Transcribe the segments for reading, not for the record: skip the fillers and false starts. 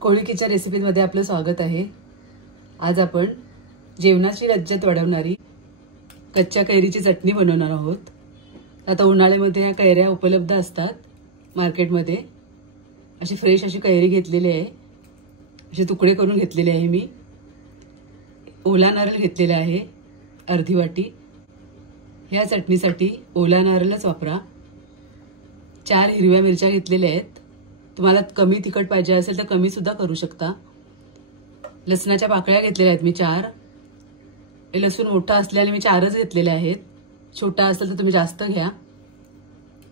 कोळीकीच्या रेसिपीमध्ये आपलं स्वागत आहे। आज आपण जेवणाची लज्जत वाढवणारी कच्च्या कैरीची चटणी बनवणार आहोत। आता उन्हाळ्यामध्ये या कैऱ्या उपलब्ध असतात मार्केटमध्ये। अशी फ्रेश अशी कैरी घेतलेली आहे, असे तुकडे करून घेतलेले आहे मी। ओला नारळ घेतलेला आहे अर्धी वाटी। या चटणीसाठी ओला नारळच वापरा। 4 हिरव्या मिरच्या घेतलेल्या आहेत। तुम्हाला कमी तिखट पाहिजे असेल तर कमी सुद्धा करू शकता। लसणाच्या पाकळ्या घेतलेल्या आहेत मी 4। हे लसूण मोठा असल्याने मी 4च घेतलेले आहेत, छोटा असेल तर तुम्ही जास्त घ्या।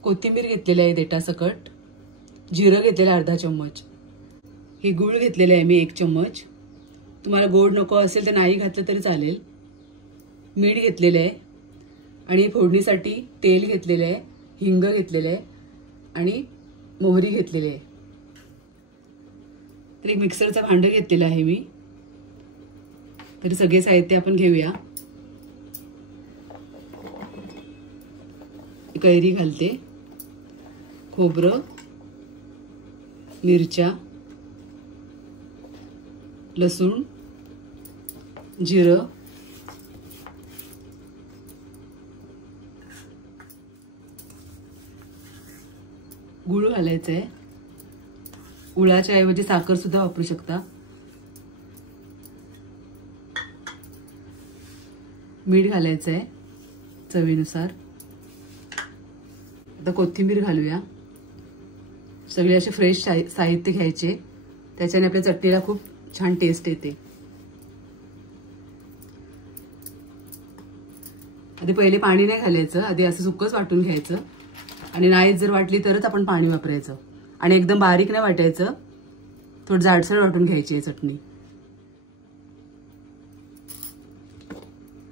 कोथिंबीर घेतलेली आहे देठासकट। जिरं घेतलेलं अर्धा चम्मच। ही गूळ घेतलेले आहे मी 1 चम्मच। तुम्हाला गोड नको असेल तर नाही घातलं तरी चालेल। मीठ घेतलेले आहे आणि फोडणीसाठी तेल घेतलेले आहे, हिंग घेतलेले आहे आणि मोहरी घेतलेली आहे। तर एक मिक्सरचं भांडं घेतलेलं आहे मी। तर सगळे साहित्य आपण घेऊया। कैरी घालते, खोबरं, मिरच्या, लसूण, जिरं, गूळ घालायचं आहे। गुळाच्या ऐवजी साखर सुद्धा वापरू शकता। मीठ घालायचं आहे चवीनुसार। आता कोथिंबीर घालूया। सगळे असे फ्रेश साहित्य घ्यायचे, त्याच्याने आपल्या चटणीला खूप छान टेस्ट येते। आधी पहिले पाणी नाही घालायचं, आधी असं सुक्कच वाटून घ्यायचं आणि नाही जर वाटली तरच आपण पाणी वापरायचं। आणि एकदम बारीक नाही वाटायचं, थोडं जाडसर वाटून घ्यायची आहे चटणी।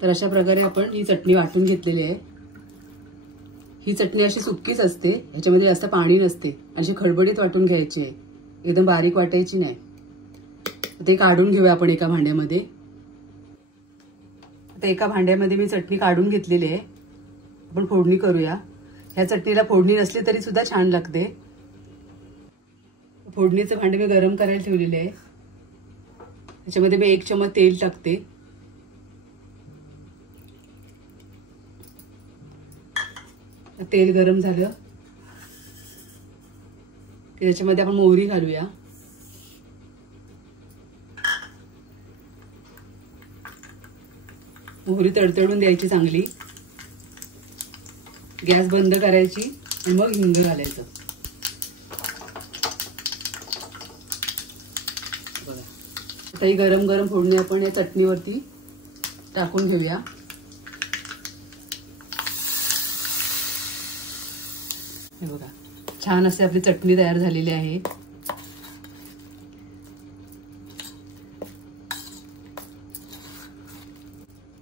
तर अशा प्रकारे आपण ही चटणी वाटून घेतलेली आहे। ही चटणी अशी सुक्कीच असते, ह्याच्यामध्ये जास्त पाणी नसते। अशी खडबडीत वाटून घ्यायची आहे, एकदम बारीक वाटायची नाही। ते काढून घेऊया आपण एका भांड्यामध्ये। आता एका भांड्यामध्ये मी चटणी काढून घेतलेली आहे। आपण फोडणी करूया। ह्या चटणीला फोडणी नसली तरी सुद्धा छान लागते। फोडणीचं भांडे मी गरम करायला ठेवलेले आहे। त्याच्यामध्ये मी 1 चम्मच तेल टाकते। तेल गरम झालं की त्याच्यामध्ये आपण मोहरी घालूया। मोहरी तडतडून द्यायची चांगली। गॅस बंद करायची, मग हिंग घालायचं। बघा, आता ही गरम गरम फोडणी आपण या चटणीवरती टाकून घेऊया। हे बघा, छान अशी आपली चटणी तयार झालेली आहे।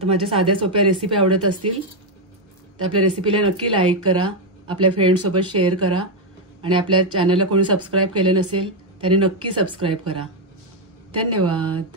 तर माझ्या साध्या सोप्या रेसिपी आवडत असतील तर आपल्या रेसिपीला नक्की लाईक करा, आपल्या फ्रेंड्ससोबत शेअर करा आणि आपल्या चॅनलला कोणी सबस्क्राईब केले नसेल त्यांनी नक्की सबस्क्राईब करा। धन्यवाद।